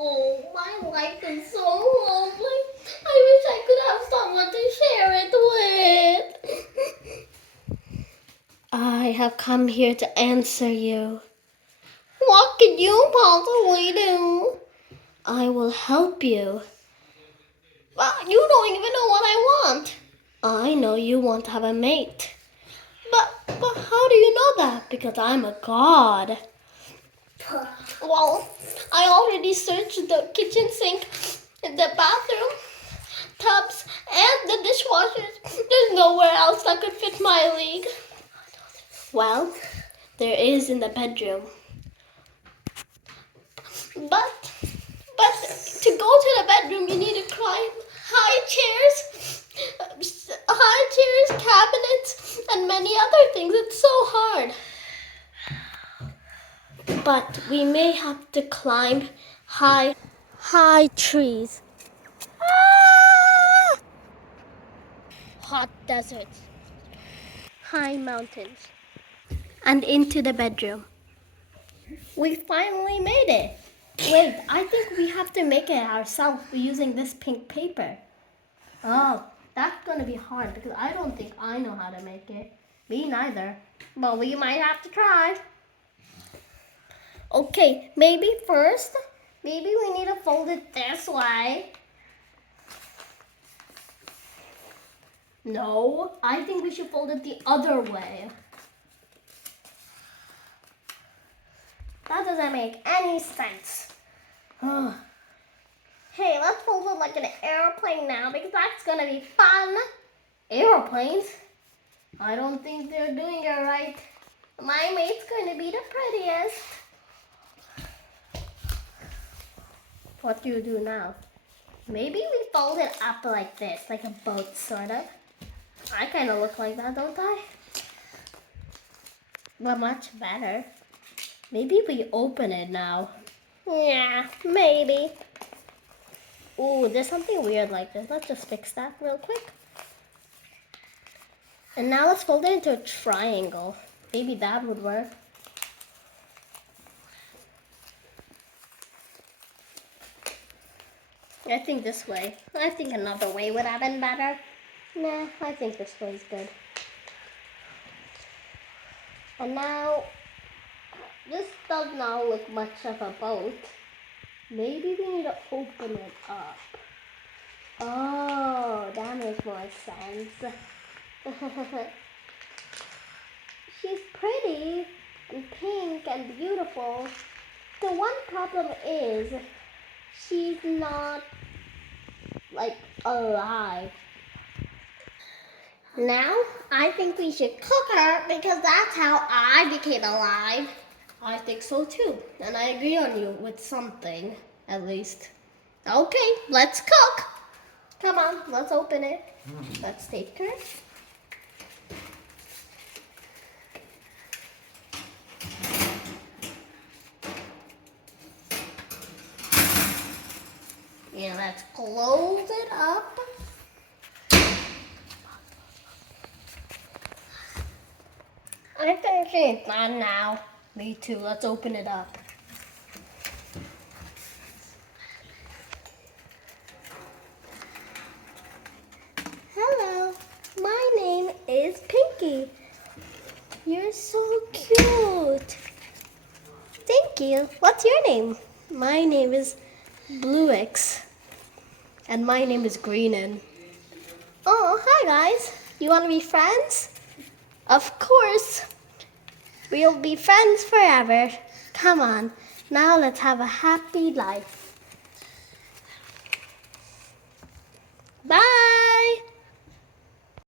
Oh, my life is so lonely. I wish I could have someone to share it with. I have come here to answer you. What could you possibly do? I will help you. Well, you don't even know what I want. I know you want to have a mate. But how do you know that? Because I'm a god. Well, I already searched the kitchen sink, the bathroom, tubs, and the dishwashers. There's nowhere else that could fit my league. Well, there is in the bedroom. But to go to the bedroom, you need to climb high chairs, cabinets, and many other things. It's so hard. But we may have to climb high trees. Ah! Hot deserts, high mountains, and into the bedroom. We finally made it. Wait, I think we have to make it ourselves using this pink paper. Oh, that's gonna be hard because I don't think I know how to make it. Me neither. But we might have to try. Okay, maybe we need to fold it this way. No, I think we should fold it the other way. That doesn't make any sense. Hey, let's fold it like an airplane now because that's gonna be fun. Airplanes? I don't think they're doing it right. My mate's gonna be the prettiest. What do you do now? Maybe we fold it up like this, like a boat, sort of. I kind of look like that, don't I? But much better. Maybe we open it now. Yeah, maybe. Ooh, there's something weird like this. Let's just fix that real quick. And now let's fold it into a triangle. Maybe that would work. I think this way. I think another way would have been better. Nah, I think this way is good. And now, this does not look much of a boat. Maybe we need to open it up. Oh, that makes more sense. She's pretty and pink and beautiful. The one problem is she's not like alive. Now I think we should cook her because that's how I became alive. I think so too, and I agree on you with something at least. Okay, let's cook. Come on, let's open it. Let's take her. Yeah, let's close it up. I think it's done now. Me too. Let's open it up. Hello, my name is Pinky. You're so cute. Thank you. What's your name? My name is Bluex. And my name is Greenan. Oh, hi guys. You want to be friends? Of course. We'll be friends forever. Come on. Now let's have a happy life. Bye.